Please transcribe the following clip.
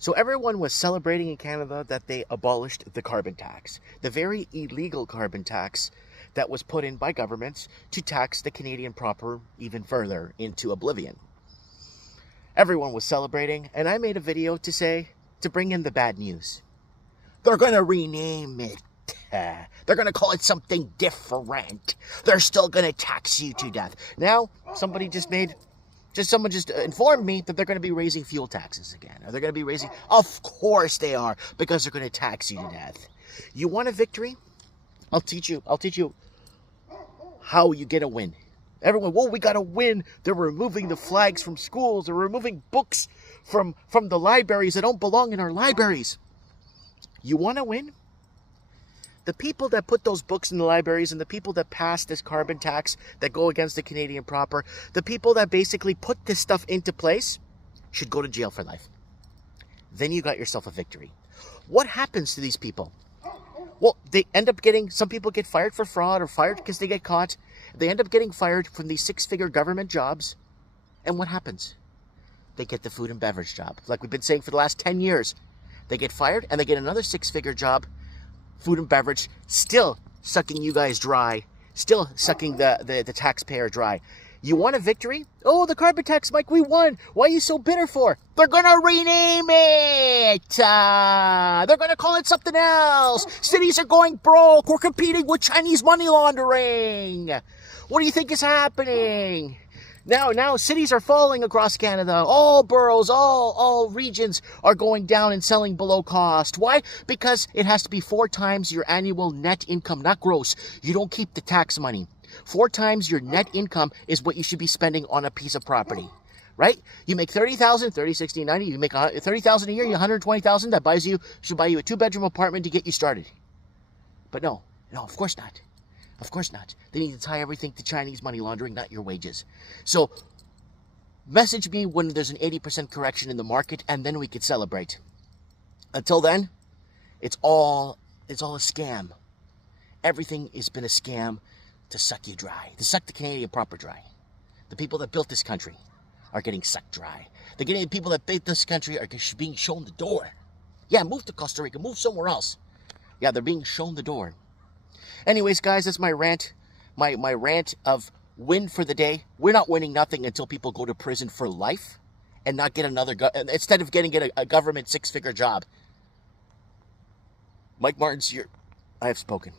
So everyone was celebrating in Canada that they abolished the carbon tax, the very illegal carbon tax that was put in by governments to tax the Canadian proper even further into oblivion. Everyone was celebrating, and I made a video to bring in the bad news. They're going to rename it. They're going to call it something different. They're still going to tax you to death. Now, someone just informed me that they're going to be raising fuel taxes again. Are they going to be raising? Of course they are, because they're going to tax you to death. You want a victory? I'll teach you how you get a win. Everyone, whoa, we got to win. They're removing the flags from schools. They're removing books from the libraries that don't belong in our libraries. You want to win? The people that put those books in the libraries and the people that pass this carbon tax that go against the Canadian proper, the people that basically put this stuff into place should go to jail for life. Then you got yourself a victory. What happens to these people? Well, they end up some people get fired for fraud or fired because they get caught. They end up getting fired from these six-figure government jobs. And what happens? They get the food and beverage job. Like we've been saying for the last 10 years. They get fired and they get another six-figure job, food and beverage, still sucking you guys dry, still sucking the taxpayer dry. You want a victory? Oh, the carbon tax, Mike, we won. Why are you so bitter for? They're going to rename it. They're going to call it something else. Cities are going broke. We're competing with Chinese money laundering. What do you think is happening? Now cities are falling across Canada. All boroughs, all regions are going down and selling below cost. Why? Because it has to be 4 times your annual net income, not gross. You don't keep the tax money. 4 times your net income is what you should be spending on a piece of property, right? You make 30,000, 30, 60, 90. You make 30,000 a year, you 120,000. That should buy you a 2-bedroom apartment to get you started. But no, of course not. Of course not. They need to tie everything to Chinese money laundering, not your wages. So message me when there's an 80% correction in the market, and then we could celebrate. Until then, it's all a scam. Everything has been a scam to suck you dry, to suck the Canadian proper dry. The people that built this country are getting sucked dry. The Canadian people that built this country are being shown the door. Yeah, move to Costa Rica, move somewhere else. Yeah, they're being shown the door. Anyways, guys, that's my rant. My rant of win for the day. We're not winning nothing until people go to prison for life and not get instead of getting a government 6-figure job. Mike Martins, I have spoken.